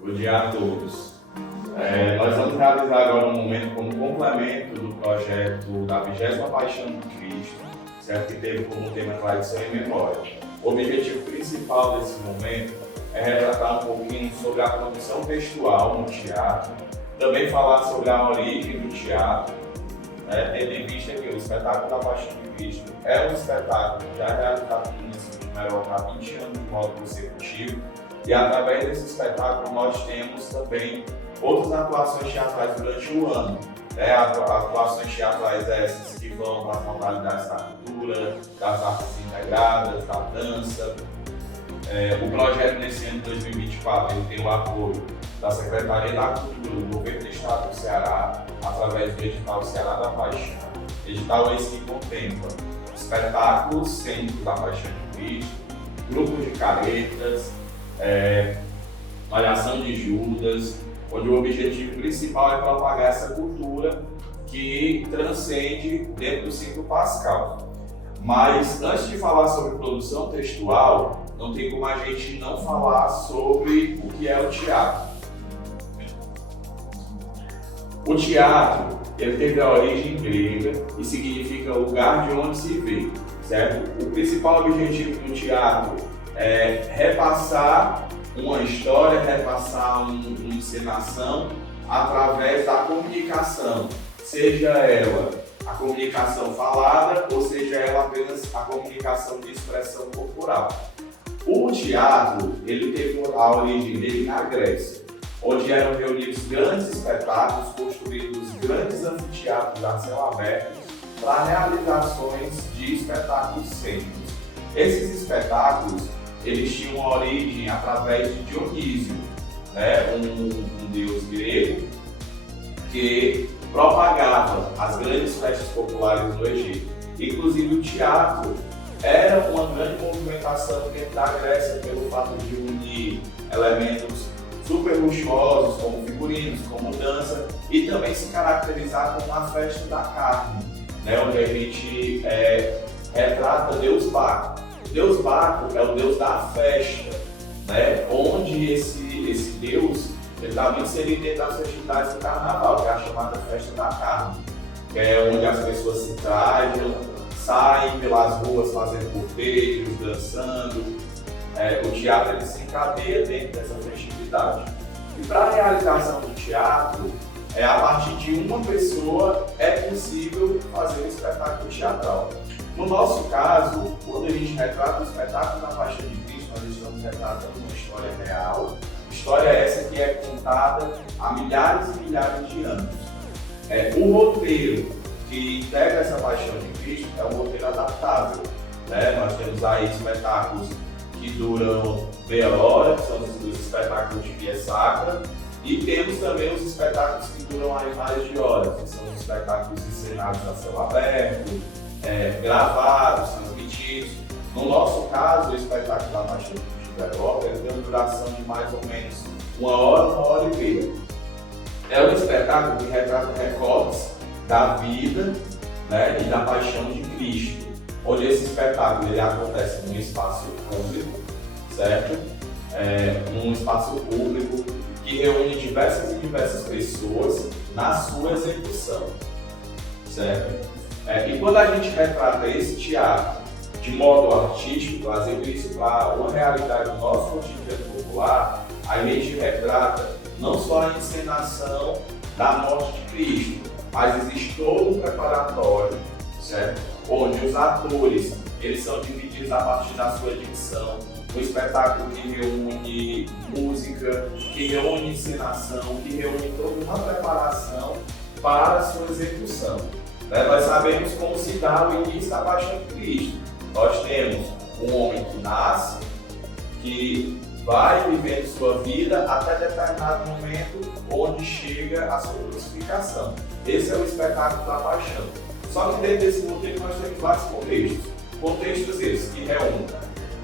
Bom dia a todos. Nós vamos realizar agora um momento como complemento do projeto da 20ª Paixão de Cristo, certo? Que teve como tema Tradição e Memória. O objetivo principal desse momento é retratar um pouquinho sobre a produção textual no teatro, também falar sobre a origem do teatro, tendo em vista que o espetáculo da Paixão de Cristo é um espetáculo já realizado no município de Meroca há 20 anos de modo consecutivo, e através desse espetáculo nós temos também outras atuações teatrais durante o ano. Atuações teatrais essas que vão para as modalidades da cultura, das artes integradas, da dança. O projeto nesse ano de 2024 ele tem o apoio da Secretaria da Cultura do Governo do Estado do Ceará, através do edital Ceará da Paixão. Edital esse que contempla espetáculos cênicos da Paixão de Cristo, grupos de caretas, Malhação de Judas, onde o objetivo principal é propagar essa cultura que transcende dentro do ciclo pascal. Mas antes de falar sobre produção textual, não tem como a gente não falar sobre o que é o teatro. O teatro ele teve a origem grega e significa lugar de onde se vê, certo? O principal objetivo do teatro é repassar uma história, repassar uma encenação através da comunicação, seja ela a comunicação falada ou seja ela apenas a comunicação de expressão corporal. O teatro ele teve a origem dele na Grécia, onde eram reunidos grandes espetáculos, construídos grandes anfiteatros a céu aberto para realizações de espetáculos cênicos. Esses espetáculos eles tinham uma origem através de Dionísio, um deus grego que propagava as grandes festas populares do Egito. Inclusive o teatro era uma grande movimentação dentro da Grécia pelo fato de unir elementos super luxuosos como figurinos, como dança e também se caracterizar como uma festa da carne, onde a gente retrata Deus Baco. Deus Baco é o deus da festa, onde esse deus está muito inserido dentro das festividades do carnaval, que é a chamada festa da carne, que é onde as pessoas se trajam, saem pelas ruas fazendo cortejos, dançando. O teatro ele se encadeia dentro dessa festividade. E para a realização do teatro, a partir de uma pessoa é possível fazer um espetáculo teatral. No nosso caso, quando a gente retrata o espetáculo da Paixão de Cristo, nós estamos retratando uma história real, história essa que é contada há milhares e milhares de anos. O roteiro que integra essa Paixão de Cristo é um roteiro adaptável. Nós temos aí espetáculos que duram meia hora, que são os espetáculos de via sacra, e temos também os espetáculos que duram aí mais de horas, que são os espetáculos encenados a céu aberto, gravados, transmitidos. No nosso caso, o espetáculo da Paixão de Cristo da Europa tem uma duração de mais ou menos 1 hora e meia. É um espetáculo que retrata recortes da vida e da Paixão de Cristo, onde esse espetáculo ele acontece num espaço público, certo? Num espaço público que reúne diversas e diversas pessoas na sua execução, certo? E quando a gente retrata esse teatro de modo artístico, trazendo isso para uma realidade do nosso cotidiano popular, a gente retrata não só a encenação da morte de Cristo, mas existe todo um preparatório, certo? Onde os atores eles são divididos a partir da sua dicção, um espetáculo que reúne música, que reúne encenação, que reúne toda uma preparação para a sua execução. Nós sabemos como se dá o início da Paixão de Cristo. Nós temos um homem que nasce, que vai vivendo sua vida até determinado momento onde chega a sua crucificação. Esse é o espetáculo da Paixão. Só que dentro desse roteiro nós temos vários contextos. Contextos esses que reúnem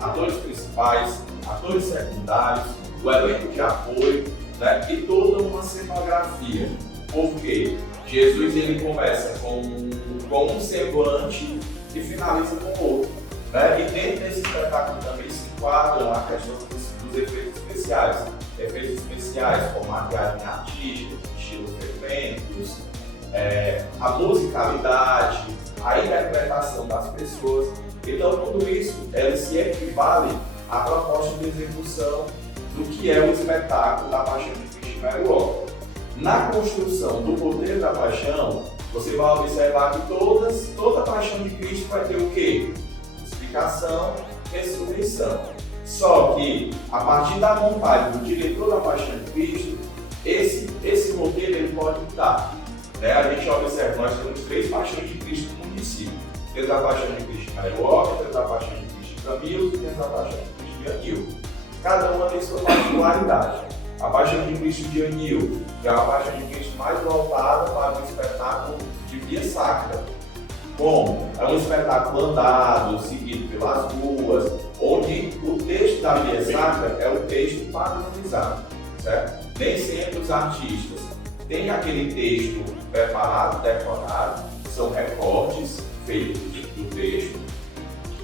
atores principais, atores secundários, o elenco de apoio, e toda uma cenografia. Porque Jesus ele começa com um semblante e finaliza com outro. E dentro desse espetáculo também se enquadra a questão dos efeitos especiais. efeitos especiais, como maquiagem artística, estilos violentos, a musicalidade, a interpretação das pessoas. Então, tudo isso se equivale à proposta de execução do que é o espetáculo da Paixão de Cristo Mary Walker. Na construção do roteiro da Paixão, você vai observar que toda a Paixão de Cristo vai ter o quê? Explicação, ressurreição. Só que, a partir da vontade do diretor da Paixão de Cristo, esse roteiro ele pode mudar. A gente observa, nós temos 3 Paixões de Cristo no município. Temos a Paixão de Cristo de Mary Walker, temos a Paixão de Cristo de Camilo e temos a Paixão de Cristo de Anil. Cada uma tem sua particularidade. A Paixão de Cristo de Anil é a Paixão de Cristo mais voltada para um espetáculo de via sacra. Como é um espetáculo andado, seguido pelas ruas, onde o texto da via sacra é o texto padronizado, certo? Nem sempre os artistas têm aquele texto preparado, decorado, são recortes feitos do texto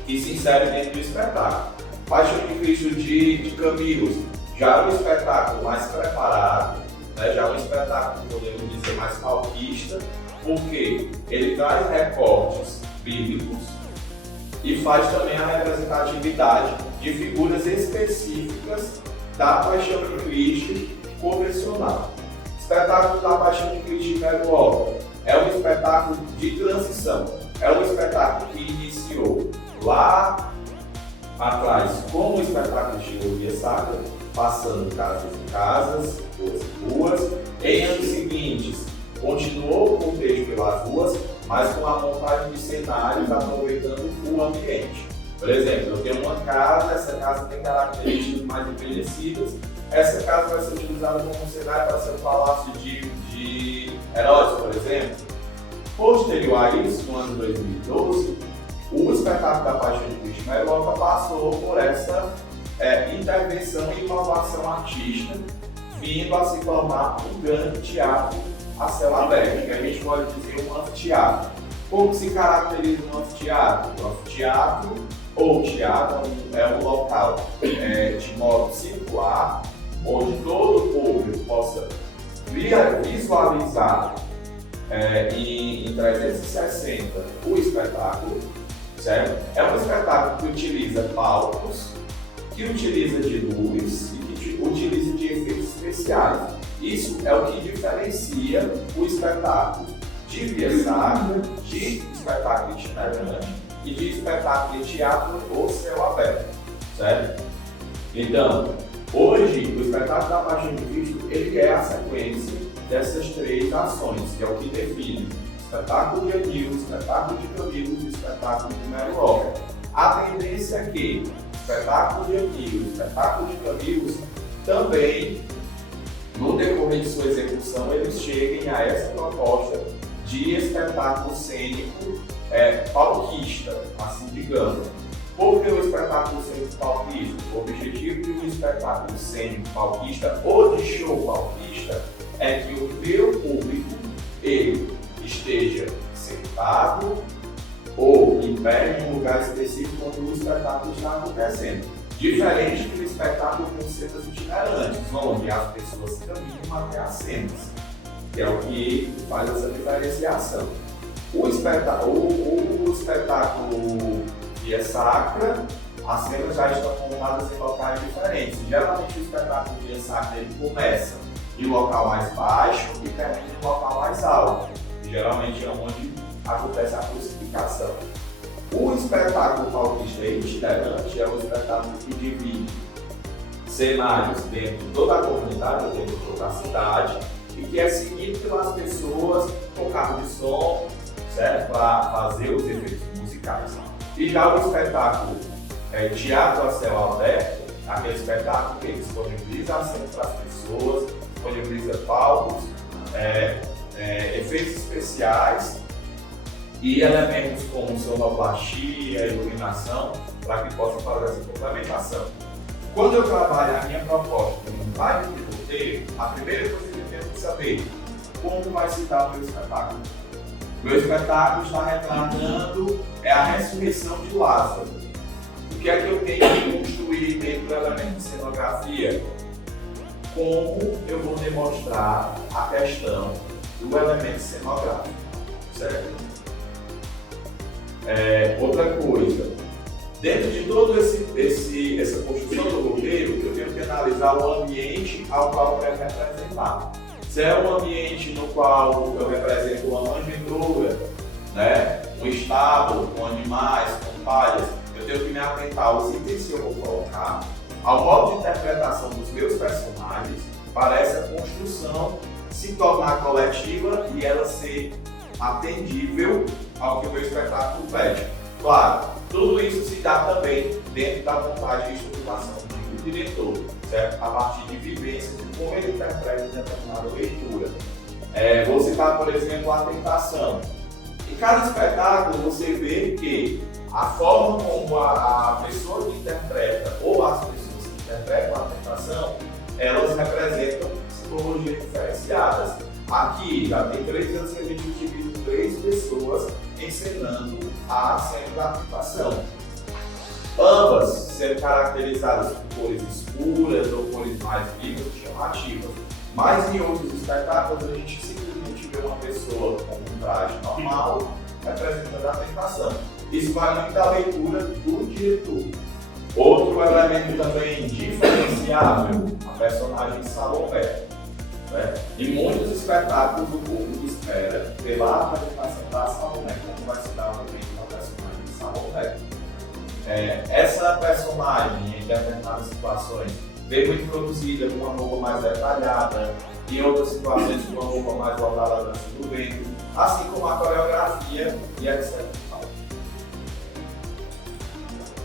que se inserem dentro do espetáculo. Paixão de Cristo de Camilo já é um espetáculo mais preparado, já é um espetáculo, podemos dizer, mais palquista, porque ele traz recortes bíblicos e faz também a representatividade de figuras específicas da Paixão de Cristo convencional. O espetáculo da Paixão de Cristo de Mary Walker é um espetáculo de transição, é um espetáculo que iniciou lá atrás como um espetáculo de teologia sacra, passando casas em casas, ruas em ruas. Em anos seguintes, continuou com o texto pelas ruas, mas com a montagem de cenários aproveitando o ambiente. Por exemplo, eu tenho uma casa, essa casa tem características mais envelhecidas, essa casa vai ser utilizada como cenário para ser um palácio de Herodes, por exemplo. Posterior a isso, no ano 2012, o espetáculo da Paixão de Cristo Mary Walker passou por essa intervenção e inovação artística, vindo a se formar um grande teatro a céu aberto, que a gente pode dizer um anfiteatro. Como se caracteriza um anfiteatro? O anfiteatro ou teatro é um local de modo circular, onde todo o público possa visualizar em 360 o espetáculo, certo? É um espetáculo que utiliza palcos, que utiliza de luz e que utiliza de efeitos especiais. Isso é o que diferencia o espetáculo de via sacra, de espetáculo itinerante e de espetáculo de teatro ou céu aberto, certo? Então, hoje, o espetáculo da Paixão de Cristo ele é a sequência dessas 3 ações, que é o que define o espetáculo de Anil, o espetáculo de Camilo e o espetáculo de Mary Walker. A tendência é que o espetáculo de Anil, o espetáculo de Camilo também, no decorrer de sua execução, eles cheguem a essa proposta de espetáculo cênico palquista, assim digamos. Por que o espetáculo cênico palquista? O objetivo de um espetáculo cênico palquista ou de show palquista é que o meu público ele esteja sentado ou em pé em um lugar específico onde o espetáculo está acontecendo. Diferente do espetáculo com cenas itinerantes, onde as pessoas caminham até as cenas, que é o que faz essa diferenciação. O espetáculo via sacra, as cenas já estão montadas em locais diferentes. Geralmente o espetáculo via sacra ele começa em local mais baixo e termina em local mais alto. Geralmente é onde acontece a crucificação. O espetáculo palquista itinerante é um espetáculo que divide cenários dentro de toda a comunidade, dentro de toda a cidade, e que é seguido pelas pessoas com carro de som, certo? Para fazer os efeitos musicais. E já o espetáculo teatro a céu aberto, aquele espetáculo que disponibiliza assento para as pessoas, disponibiliza palcos, efeitos especiais e elementos como sonoplastia, iluminação, para que possam fazer essa complementação. Quando eu trabalho a minha proposta de montagem de roteiro, a primeira coisa que eu tenho que saber como vai se dar o meu espetáculo. Meu espetáculo está retratando a ressurreição de Lázaro. O que é que eu tenho que construir dentro do elemento de cenografia? como eu vou demonstrar a questão do elemento cenográfico, certo? Outra coisa, dentro de toda essa construção do roteiro, eu tenho que analisar o ambiente ao qual eu quero representar. Se é um ambiente no qual eu represento uma manjedoura, né, um estábulo com animais, com palhas, eu tenho que me atentar aos itens que eu vou colocar, ao modo de interpretação dos meus personagens, para essa construção se tornar coletiva e ela ser atendível ao que o meu espetáculo pede. Claro, tudo isso se dá também dentro da montagem e estruturação do diretor, certo? A partir de vivências de como ele interpreta determinada leitura. Vou citar, por exemplo, a tentação. Em cada espetáculo você vê que a forma como a pessoa que interpreta ou as pessoas que interpretam a tentação, elas representam psicologias diferenciadas. Aqui já tem 3 anos que a gente utiliza 3 pessoas encenando a cena da tentação. Ambas sendo caracterizadas por cores escuras ou cores mais vivas e chamativas. Mas em outros espetáculos a gente simplesmente vê uma pessoa com um traje normal representando a tentação. Isso vai muito da leitura do diretor. Outro elemento também diferenciável, a personagem Salomé. Em muitos espetáculos o público espera pela apresentação da Salomé, como vai se dar também com a personagem Salomé. Essa personagem, em determinadas situações, vem muito produzida com uma roupa mais detalhada, em outras situações com uma roupa mais voltada à dança do vento, assim como a coreografia e etc.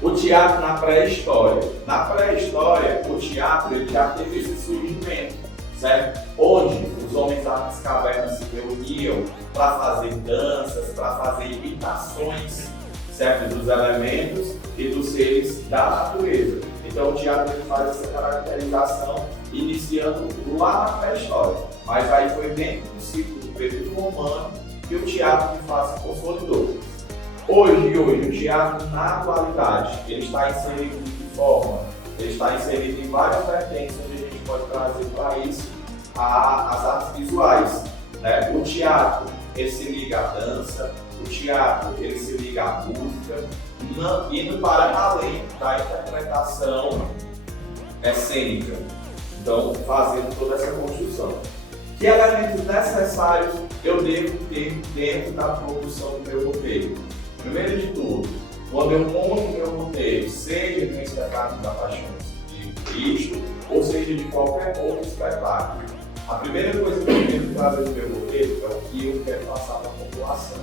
O teatro na pré-história. Na pré-história, o teatro ele já teve esse surgimento, certo? Onde os homens das cavernas se reuniam para fazer danças, para fazer imitações, certo? Dos elementos e dos seres da natureza. Então o teatro ele faz essa caracterização iniciando lá na pré-história. Mas aí foi dentro do ciclo do período romano que o teatro de fato se consolidou. Hoje o teatro na atualidade, ele está inserido de que forma? Ele está inserido em várias vertentes onde a gente pode trazer para isso as artes visuais. Né? O teatro, ele se liga à dança, o teatro, ele se liga à música, indo para além da interpretação cênica. Então, fazendo toda essa construção. Que elementos necessários eu devo ter dentro da produção do meu roteiro? Primeiro de tudo, quando eu monto o meu roteiro, seja no espetáculo da Paixão de Cristo, ou seja de qualquer outro espetáculo, a primeira coisa que eu tenho que trazer no meu roteiro é o que eu quero passar para a população.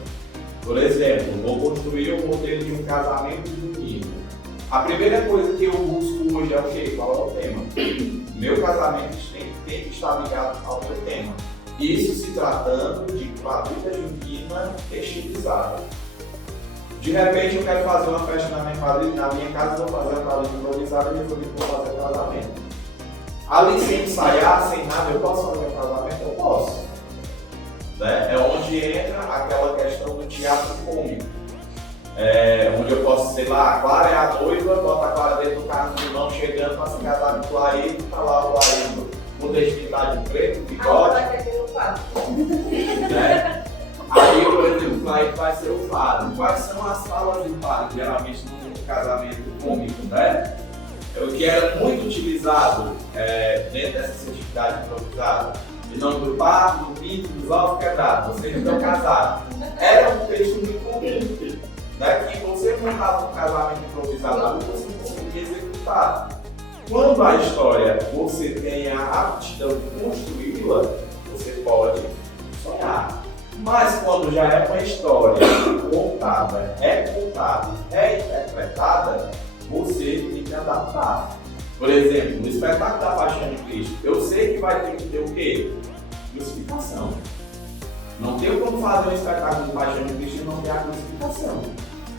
Por exemplo, vou construir o roteiro de um casamento junino. A primeira coisa que eu busco hoje é o quê? Qual é o tema? Meu casamento tem que estar ligado ao meu tema. Isso se tratando de quadrilha junina estilizada. De repente eu quero fazer uma festa na minha quadrilha, na minha casa eu vou fazer uma quadrilha improvisada e depois vou fazer o casamento. Ali sem ensaiar, sem nada, eu posso fazer um casamento? Eu posso. Né? É onde entra aquela questão do teatro cômico. Onde eu posso, sei lá, a Clara é a noiva, bota a Clara dentro do carro do irmão chegando para se casar com o Laído, tá lá o Laído com desfilado de preto, bigode. Né? Aí, por exemplo, o Laído vai ser o fado. Quais são as falas do fado, geralmente no casamento cômico, né? O que era muito utilizado dentro dessa cientificidade improvisada, em nome do parto, do pinto, dos ovos quebrados, vocês estão casados. Era um texto muito comum, né? Que você montava um casamento improvisado, você conseguia executar. Quando a história você tem a aptidão de construí-la, você pode sonhar. Mas quando já é uma história contada, recontada e reinterpretada, você tem que adaptar. Por exemplo, no espetáculo da Paixão de Cristo, eu sei que vai ter que ter o quê? Crucificação. Não tem como fazer um espetáculo de Paixão de Cristo e não ter a crucificação.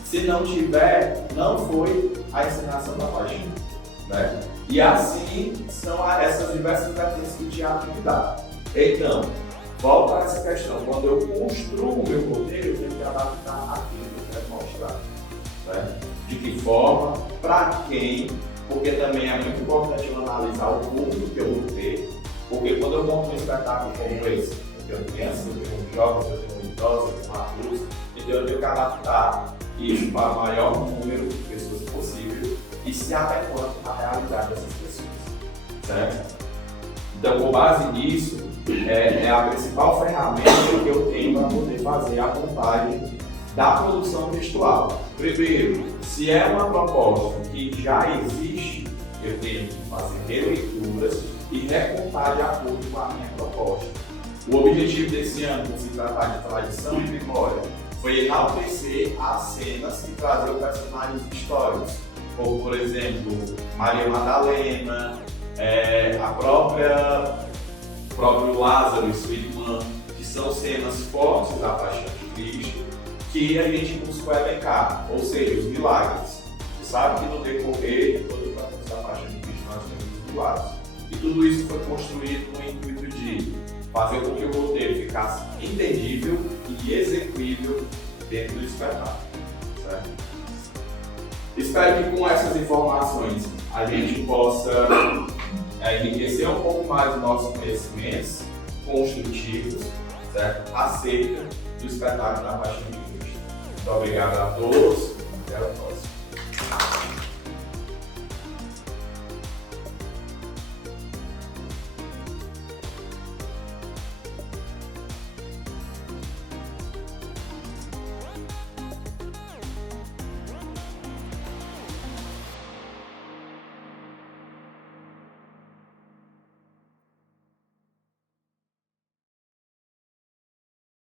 Se não tiver, não foi a encenação da Paixão. Né? E assim são essas diversas vertentes que o teatro me dá. Então, volta a essa questão. Quando eu construo o meu roteiro, eu tenho que adaptar aquilo que eu quero mostrar. Né? De que forma, para quem, porque também é muito importante eu analisar o público que eu vou ter, Porque quando eu monto um espetáculo como esse, eu tenho crianças, eu tenho jovens, eu tenho idosos, eu tenho adultos, então eu tenho que adaptar isso para o maior número de pessoas possível e se adequando à realidade dessas pessoas, certo? Então, com base nisso, é a principal ferramenta que eu tenho para poder fazer a montagem da produção textual. Primeiro, se é uma proposta que já existe, eu tenho que fazer releituras e recontar de acordo com a minha proposta. O objetivo desse ano, por se tratar de tradição e memória, foi enaltecer as cenas e trazer personagens históricos, como, por exemplo, Maria Madalena, o próprio Lázaro e sua irmã, que são cenas fortes da Paixão de Cristo, que a gente buscou elencar, ou seja, os milagres. Você sabe que no decorrer de todo o processo da Paixão de Cristo nós temos os milagres. E tudo isso foi construído com o intuito de fazer com que o roteiro ficasse entendível e execuível dentro do espetáculo. Certo? Espero que com essas informações a gente possa enriquecer um pouco mais os nossos conhecimentos construtivos, certo? Acerca do espetáculo da Paixão de Cristo. Muito obrigado a todos. Até a próxima.